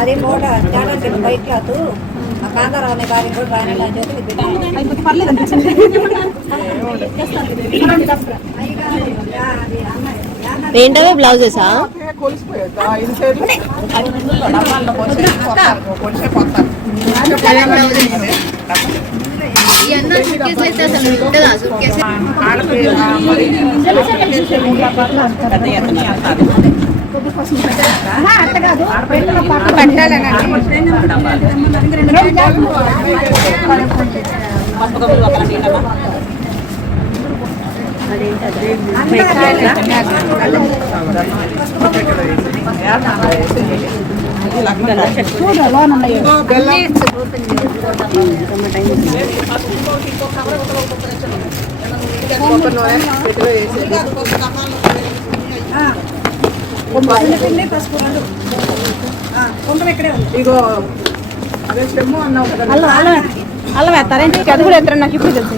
అది మూట తేడా కింద బయట క్లాత్ ఆ కాంతారావు అనే భార్య కూడా బాగానే పెట్టాను. ఏంటవే బ్లౌజెసా కొలిసిపోయొద్దా ఐదు సేర్లు డబ్బాల్లో పోసేసి పోస్తారు. కొలిసే పోస్తారు. ఆడపిల్ల మరి ఇగో అల్లం వేస్తారేంటి అది కూడా ఎత్తారు? నాకు ఇప్పుడు తెలుసు.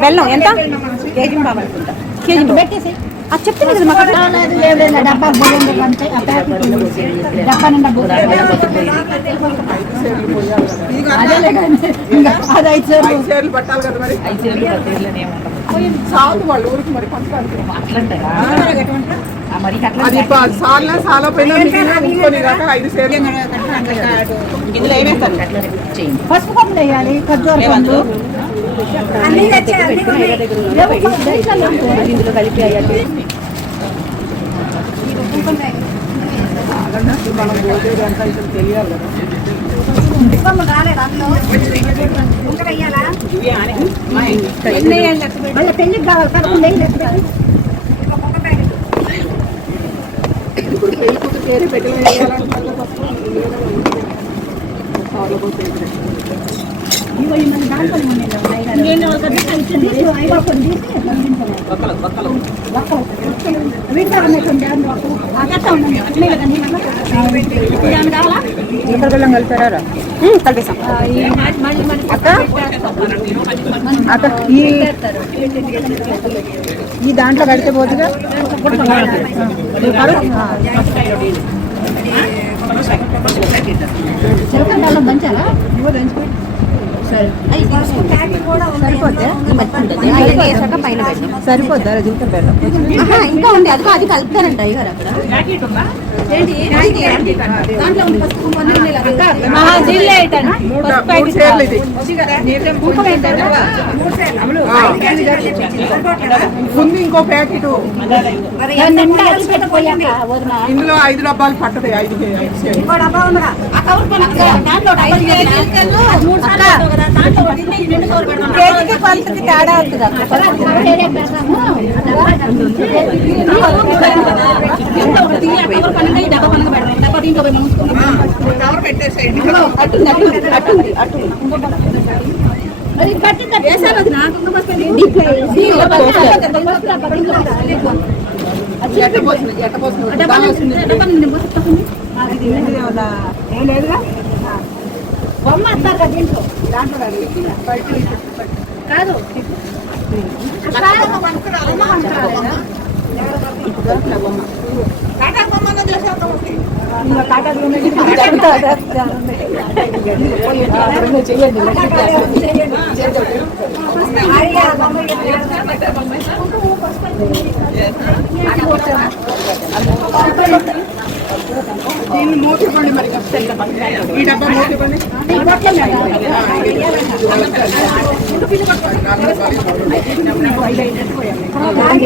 బెల్లం ఎంత? కేజీ బాబనుకుంటా కేజీ పెట్టేసి అది చెప్తే కదా మాకు డబ్బా డబ్బా నిండా అది ఐదు సేర్లు పట్టాలి కదా మరి సాగు వాళ్ళు ఊరికి మరి అది సార్లా సాలో పైన ఐదు సేర్లు ఇందులో ఏమేస్తారు పసుపు కొమ్ములు వేయాలి ఖర్జూర కొమ్ములు ఇందులో కలిపి అయ్యాలి మనం తెలియాలి మళ్ళీ కావాలి ఇప్పుడు పెళ్ళి కూతురు పేరు పెట్టి కలిపారా కలిపేసాం అక్క అక్క ఈ ఈ దాంట్లో కడితే పోతుగా చిలకడ సరిపోద్దా బెల్లం ఇంకా ఉంది అదిగో అది కలుపుతారంట అయ్యారు అక్కడ ఇంకో ప్యాకెట్ ఇందులో ఐదు డబ్బాలు పట్టదు ఐదు ఐదు కేజీకి కొలతకి తేడా అవుతుంది ఎట్ట పోతుంది ఎట్ట పోతుంది ఏం లేదుగా బొమ్మ వస్తారు కదా దీంట్లో దాంట్లో కాదు ఒకటి. దీన్ని మూతి పండి మరి ఈ డబ్బా మూతి పండి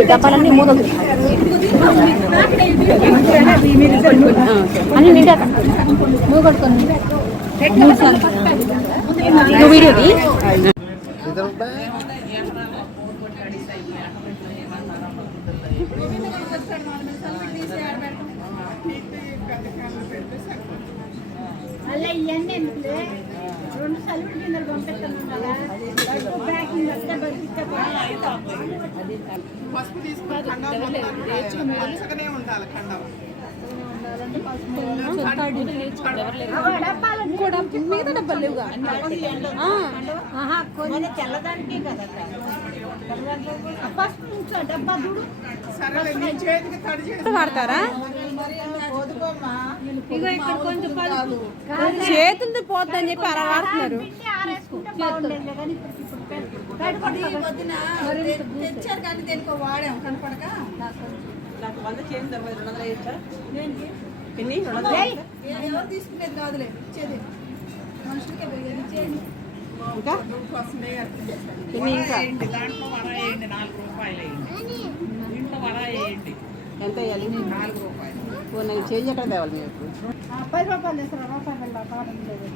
డబ్బాలన్నీ మూదొద్దు అన్ని నిండా మూగొట్టుకొని నువ్వు వీడియోది? అలా ఇవన్నీ ఎందుకులే? రెండు సలువులు కిందలు పంపిస్తున్నాం ప్యాకింగ్ అంతా పసుపు తీసుకుని ఉండాలి ఖండం డబ్బాలు లేవుగా తెల్లదానికి కదా డబ్బా చూడు. చేసి వాడతారా ఇగో ఇక్కడ కొంచెం కలుపు చేతులతో పోతుందని చెప్పి అలా వాడుతున్నారు. పెట్టి ఆరేసుకుంటే బాగుండేది కానీ ఇప్పుడు ఇప్పుడు పెట్టు. బయట పట్టుకో. తెచ్చారు కానీ దేనికో వాడాం. కనపడక? నాకు వంద రెండు వందలు వేయచ్చా? ఎవరు తీసుకునేది కాదులే ఇచ్చేది. మనుషులకే ఇంకా? ఎంత వేయాలి? నాలుగు రూపాయలు. నేను చేంజ్ ఎక్కడ తేవాలి మీకు పది రూపాయలు తెస్తారు రూపాయలు వెళ్ళా లేదు.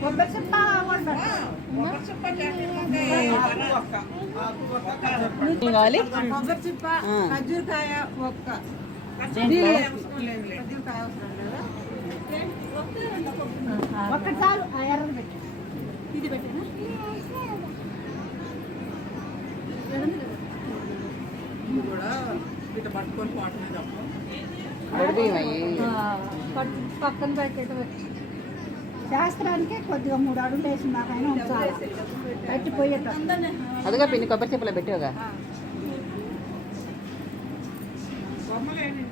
కొబ్బరి చెప్ప కొబ్బరి చిప్ప కావాలి? కొబ్బరి చిప్ప. ఖర్జూరకాయ ఒక్క. ఎర్రది పెట్టి. ఇది పెట్టినా? కూడా ఇట్లా పట్టుకొని పక్కన శాస్త్రానికి కొద్దిగా మూడు అడుగులు వేసి నాకైనా ఉంచాలి. కట్టి పోయేటట్టు అదిగా పిన్ని కొబ్బరి చెప్పులో పెట్టావుగా బొమ్మలు ఏంటి?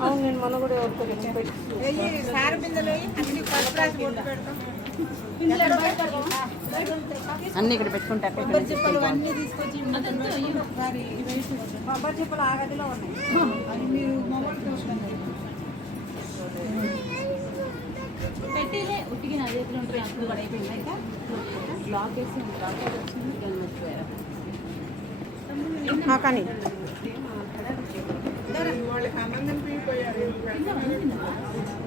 అవును నేను మొన్న కూడా ఎవరితో అన్ని ఇక్కడ పెట్టుకుంటే. కొబ్బరి చిప్పలు అన్నీ తీసుకొచ్చి కొబ్బరి చిప్పలు ఆ గదిలో ఉన్నాయి. అది మీరు మొబైల్ పెట్టిలే ఉట్టికి నా చేతిలో ఉంటుంది అప్పుడు అయిపోయింది ఇంకా బ్లాక్ వేసి బ్లాక్ వచ్చింది కానీ. వాళ్ళకి అన్నం తినిపోయారు.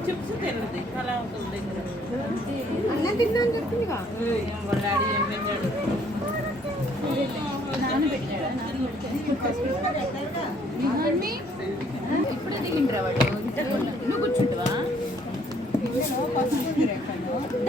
చిప్స్ తిన్నది అలా ఉంటుంది అన్నం తిన్నాను చెప్తుందిగా డాడీ ఏం తిన్నాడు ఇప్పుడే దిగిండ్రా వాడు నువ్వు కూర్చుంటావా?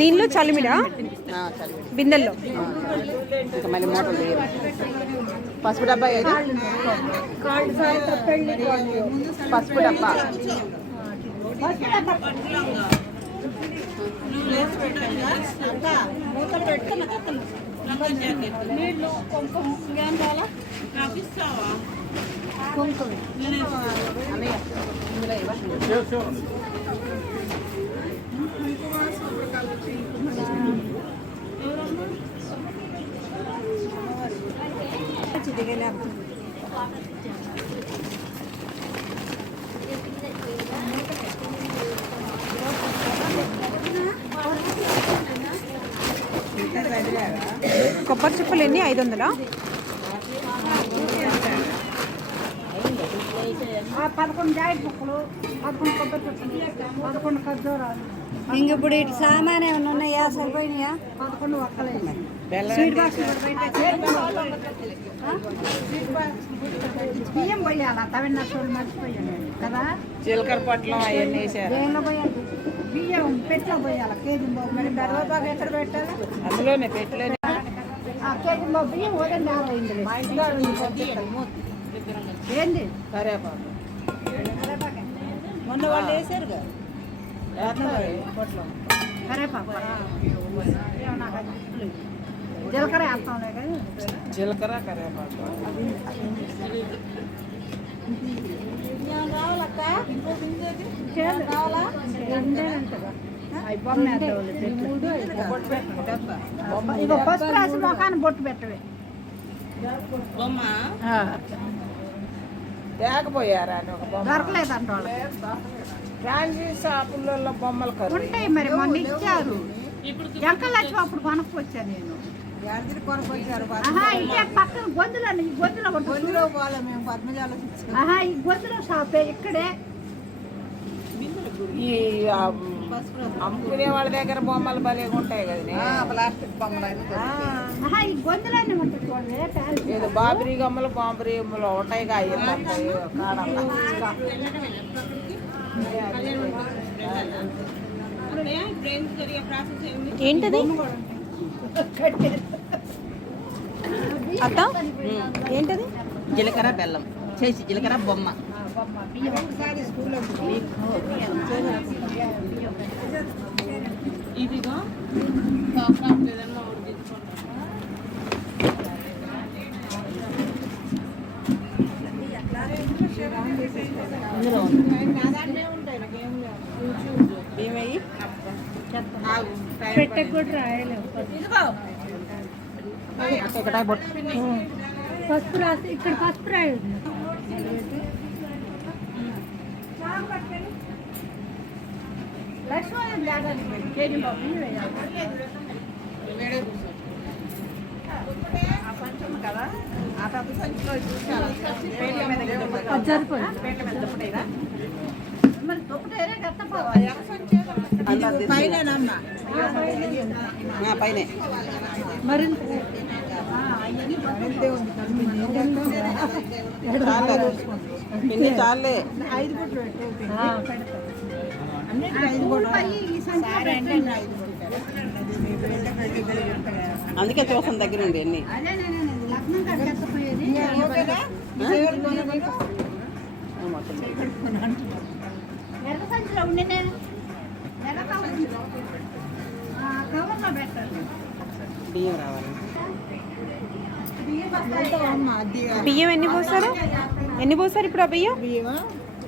దీనిలో చలిమిడా? బిందెల్లో. ఇంకా మళ్ళీ మోటార్ తీయాలి పసుపు డబ్బా ఏది? పసుపు డబ్బా. కుంకుమ కొబ్బరి చిప్పలు ఎన్ని? ఐదు వందలా? ఆ పదకొండు జాయిట్ ముక్కలు పదకొండు కొబ్బరి చెప్పులు పదకొండు ఖర్జూరాలు. ఇంక ఇప్పుడు ఇటు సామాన్ ఏమైనా ఉన్నాయా? సరిపోయినాయా? పదకొండు ఒక్కలేదు. స్వీట్ బాక్స్ బియ్యం పోయాలి? తమిళనాడు మర్చిపోయాను. కదా? జీలకర్ర పట్లం అవన్నీ వేసారు. దేనిలో పోయాలి? బియ్యం పెట్టిలో పోయాలి? కేజీ మరి కరివేపాకు ఎక్కడ పెట్టాలి? అందులోనే పెట్టలేని. ఆ కేజీ బియ్యం మా ఇంట్లో ఏంది? కరేపాకు మొన్న వాళ్ళు వేసారుగా. కరేపాకు నాకు అది గుర్తులేదు. జీలకర్ర వేస్తాంలే కానీ జీలకర్ర కరేపాకు కావాలక్క. రెండేనంటగా. చెట్లు. ఇగో పసుపు రాసి మొఖాన్ని బొట్టు పెట్టవే. బొమ్మ? తేకపోయారా అని ఒక బొమ్మ. దొరకలేదంట వాళ్ళు ఫ్యాన్సీ షాపులలో బొమ్మలు కరువు. ఉంటాయి మరి మొన్న ఇచ్చారు. అప్పుడు కొనుక్కొచ్చా నేను. ఆహా ఇదే పక్కన గొంతులో ఈ గొంతులో ఉంటుంది ఆహా ఈ గొంతులో షాపే ఇక్కడే. ఈ ఆ, అమ్ముకునే వాళ్ళ దగ్గర బొమ్మలు భలేగా ఉంటాయి కదా ప్లాస్టిక్ బొమ్మలు. ఏదో బాబరీ గమ్మలు బాంబరీ గమ్మలు ఉంటాయి ఏంటది? అత్త? ఏంటది? జీలకర్ర బెల్లం. చేసి జీలకర్ర బొమ్మ. ఇదిగో ఏమయ్యి పెట్టెకు కూడా రాయలేము ఇక్కడ బొట్టు పసుపు రాసి ఇక్కడ పసుపు రాయదు పైన. మరి చాలే ఐదు పెట్టు. అందుకే చూసాం దగ్గర ఉండి అన్ని. బియ్యం రావాలి. బియ్యం ఎన్ని పోసారు? ఎన్ని పోసారు? ఇప్పుడు ఆ బియ్యం?